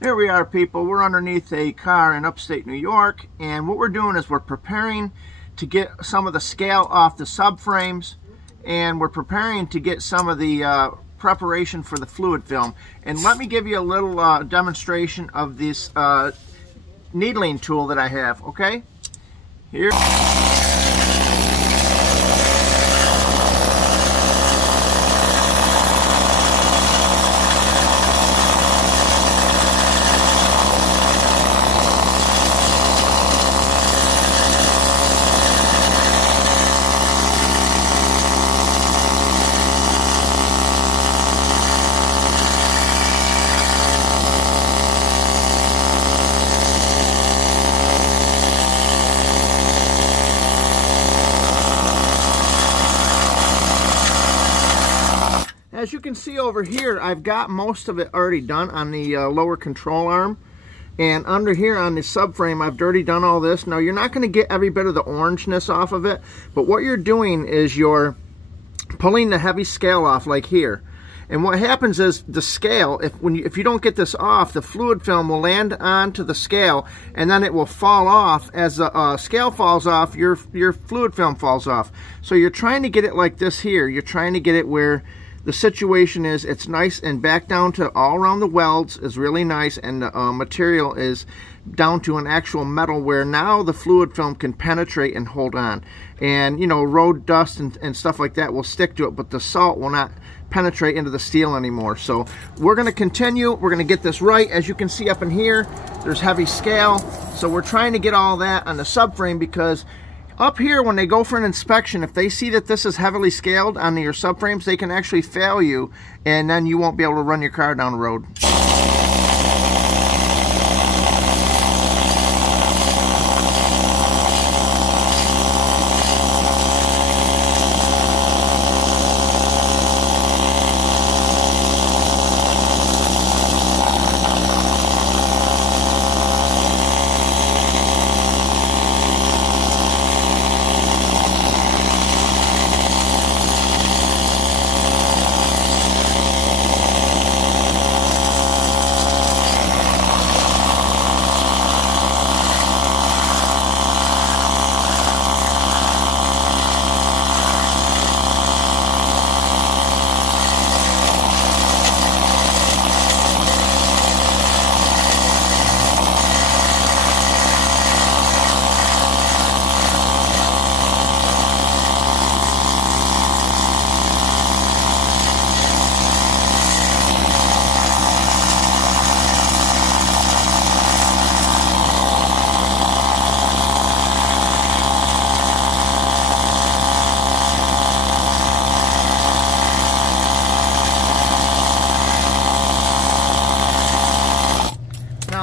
Here we are, people. We're underneath a car in upstate New York, and what we're doing is we're preparing to get some of the scale off the subframes, and we're preparing to get some of the preparation for the fluid film. And let me give you a little demonstration of this needling tool that I have, okay? Here. As you can see over here, I've got most of it already done on the lower control arm. And under here on the subframe, I've already done all this. Now, you're not going to get every bit of the orangeness off of it, but what you're doing is you're pulling the heavy scale off, like here. And what happens is the scale, if you don't get this off, the fluid film will land onto the scale, and then it will fall off. As the scale falls off, your fluid film falls off. So you're trying to get it like this here. You're trying to get it where the situation is it's nice and back down to all around the welds is really nice, and the material is down to an actual metal where now the fluid film can penetrate and hold on. And you know, road dust and stuff like that will stick to it, but the salt will not penetrate into the steel anymore. So we're going to continue. We're going to get this right. As you can see up in here, there's heavy scale. So we're trying to get all that on the subframe, because up here, when they go for an inspection, if they see that this is heavily scaled on your subframes, they can actually fail you, and then you won't be able to run your car down the road.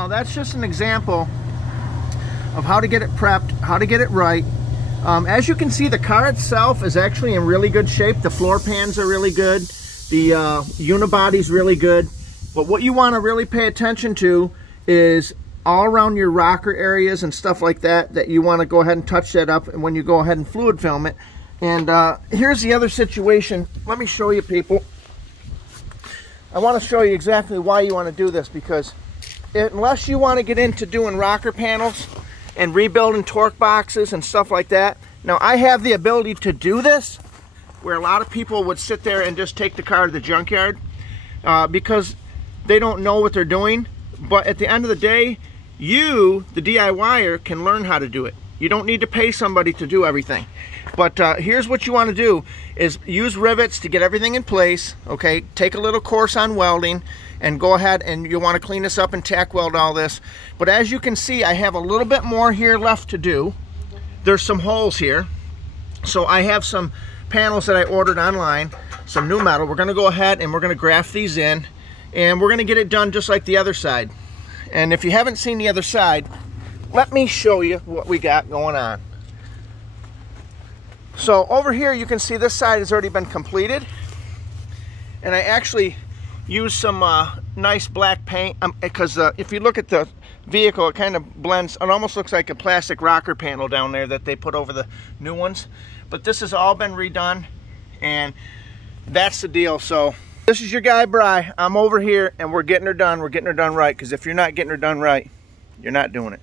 That's just an example of how to get it prepped, how to get it right. As you can see, the car itself is actually in really good shape. The floor pans are really good. The unibody's really good. But what you want to really pay attention to is all around your rocker areas and stuff like that, that you want to go ahead and touch that up and when you go ahead and fluid film it. And here's the other situation. Let me show you, people. I want to show you exactly why you want to do this, because unless you want to get into doing rocker panels and rebuilding torque boxes and stuff like that. Now, I have the ability to do this, where a lot of people would sit there and just take the car to the junkyard because they don't know what they're doing. But at the end of the day, you, the DIYer, can learn how to do it. You don't need to pay somebody to do everything. But here's what you want to do, is use rivets to get everything in place, okay? Take a little course on welding, and go ahead and you'll want to clean this up and tack weld all this. But as you can see, I have a little bit more here left to do. There's some holes here. So I have some panels that I ordered online, some new metal. We're going to go ahead and we're going to graft these in, and we're going to get it done just like the other side. And if you haven't seen the other side, let me show you what we got going on. So over here, you can see this side has already been completed, and I actually used some nice black paint because if you look at the vehicle, it kind of blends. It almost looks like a plastic rocker panel down there that they put over the new ones. But this has all been redone, and that's the deal. So This is your guy, Bri. I'm over here, and we're getting her done. We're getting her done right, because if you're not getting her done right, you're not doing it.